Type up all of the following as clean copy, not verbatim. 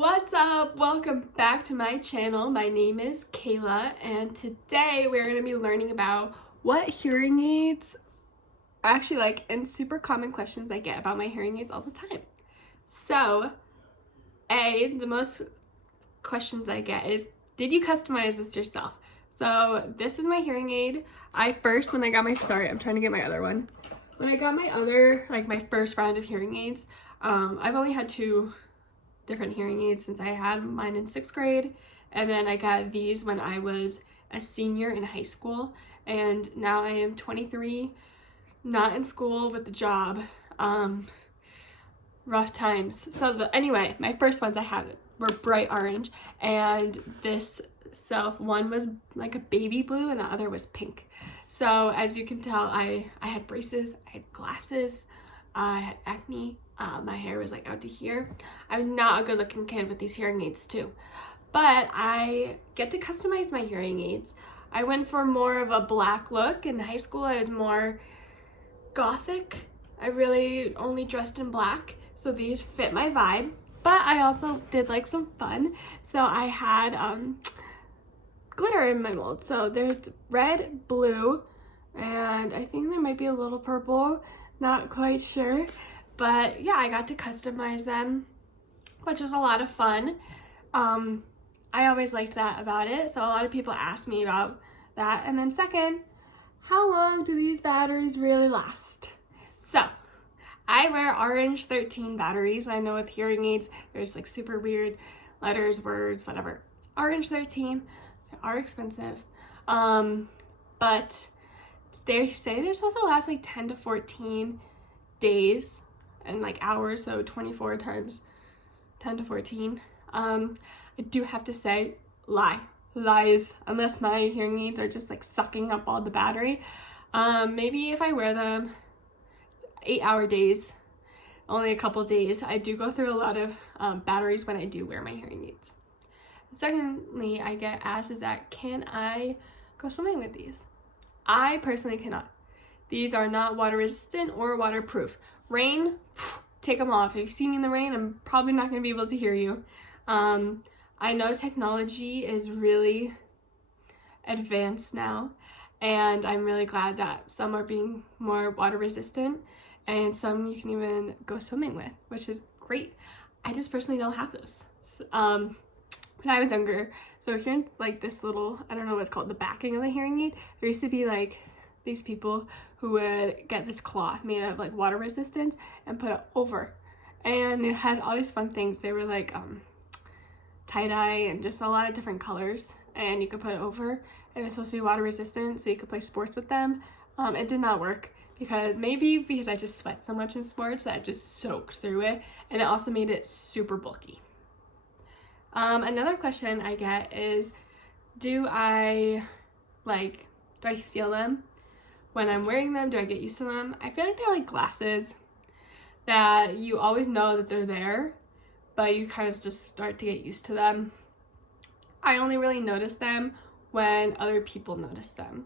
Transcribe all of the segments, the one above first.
What's up? Welcome back to my channel. My name is Kayla, and today we're going to be learning about what hearing aids actually like and super common questions I get about my hearing aids all the time. So, the most questions I get is, did you customize this yourself? So, this is my hearing aid. I'm trying to get my other one. When I got my first round of hearing aids, I've only had two different hearing aids since I had mine in 6th grade, and then I got these when I was a senior in high school, and now I am 23, not in school with a job. Rough times. Anyway, my first ones I had were bright orange, and one was like a baby blue and the other was pink. So as you can tell, I had braces, I had glasses, I had acne. My hair was like out to here. I was not a good looking kid with these hearing aids too. But I get to customize my hearing aids. I went for more of a black look. In high school, I was more gothic. I really only dressed in black, so these fit my vibe. But I also did like some fun. So I had glitter in my mold. So there's red, blue, and I think there might be a little purple. Not quite sure. But yeah, I got to customize them, which was a lot of fun. I always liked that about it, so a lot of people ask me about that. And then second, how long do these batteries really last? So, I wear orange 13 batteries. I know with hearing aids, there's like super weird letters, words, whatever. It's orange 13. They are expensive. But they say they're supposed to last like 10 to 14 days and like hours, so 24 times 10 to 14. I do have to say, lies, unless my hearing aids are just like sucking up all the battery. Maybe if I wear them 8-hour days, only a couple days. I do go through a lot of batteries when I do wear my hearing aids. Secondly, I get asked can I go swimming with these? I personally cannot. These are not water resistant or waterproof. Rain, take them off. If you see me in the rain, I'm probably not going to be able to hear you. I know technology is really advanced now, and I'm really glad that some are being more water resistant and some you can even go swimming with, which is great. I just personally don't have those. When I was younger, so if you're in like this little, I don't know what's called, the backing of the hearing aid, there used to be like these people who would get this cloth made of like water resistance and put it over, and it had all these fun things. They were like tie-dye and just a lot of different colors, and you could put it over, and it's supposed to be water resistant so you could play sports with them. It did not work because I just sweat so much in sports that I just soaked through it, and it also made it super bulky. Another question I get is, do I feel them when I'm wearing them? Do I get used to them? I feel like they're like glasses that you always know that they're there, but you kind of just start to get used to them. I only really notice them when other people notice them.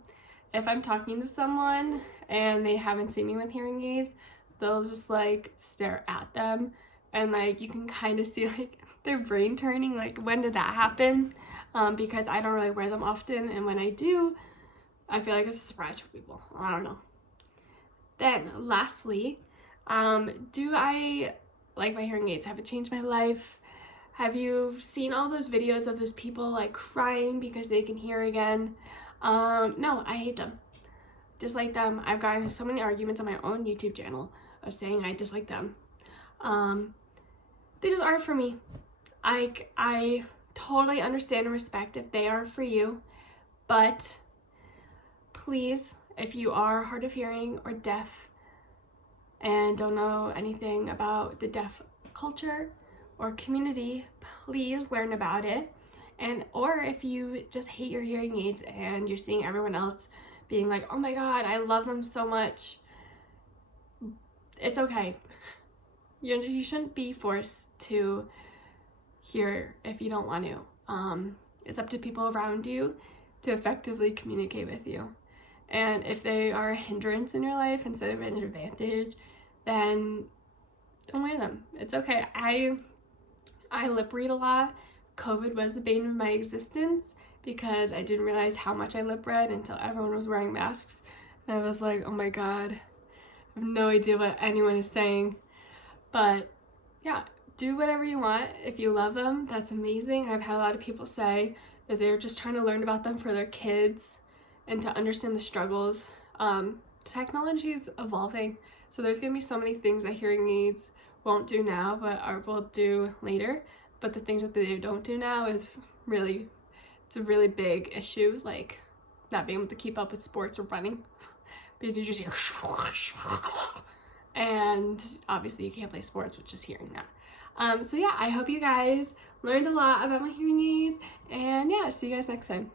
If I'm talking to someone and they haven't seen me with hearing aids, they'll just like stare at them, and like you can kind of see like their brain turning, like when did that happen? Because I don't really wear them often, and when I do, I feel like it's a surprise for people. I don't know. Then lastly, do I like my hearing aids? Have it changed my life? Have you seen all those videos of those people like crying because they can hear again? No, I hate them. Dislike them. I've gotten so many arguments on my own YouTube channel of saying I dislike them. They just aren't for me. I totally understand and respect if they are for you, but please, if you are hard of hearing or deaf and don't know anything about the deaf culture or community, please learn about it. Or if you just hate your hearing aids and you're seeing everyone else being like, oh my god, I love them so much, it's okay. You shouldn't be forced to hear if you don't want to. It's up to people around you to effectively communicate with you. And if they are a hindrance in your life instead of an advantage, then don't wear them. It's okay. I I lip read a lot. COVID was the bane of my existence because I didn't realize how much I lip read until everyone was wearing masks. And I was like, oh my god, I have no idea what anyone is saying. But yeah, do whatever you want. If you love them, that's amazing. I've had a lot of people say that they're just trying to learn about them for their kids and to understand the struggles. Technology is evolving, so there's gonna be so many things that hearing aids won't do now but will do later. But the things that they don't do now is really, it's a really big issue, like not being able to keep up with sports or running because you just hear and obviously you can't play sports with just hearing that. So yeah, I hope you guys learned a lot about my hearing aids, and yeah, see you guys next time.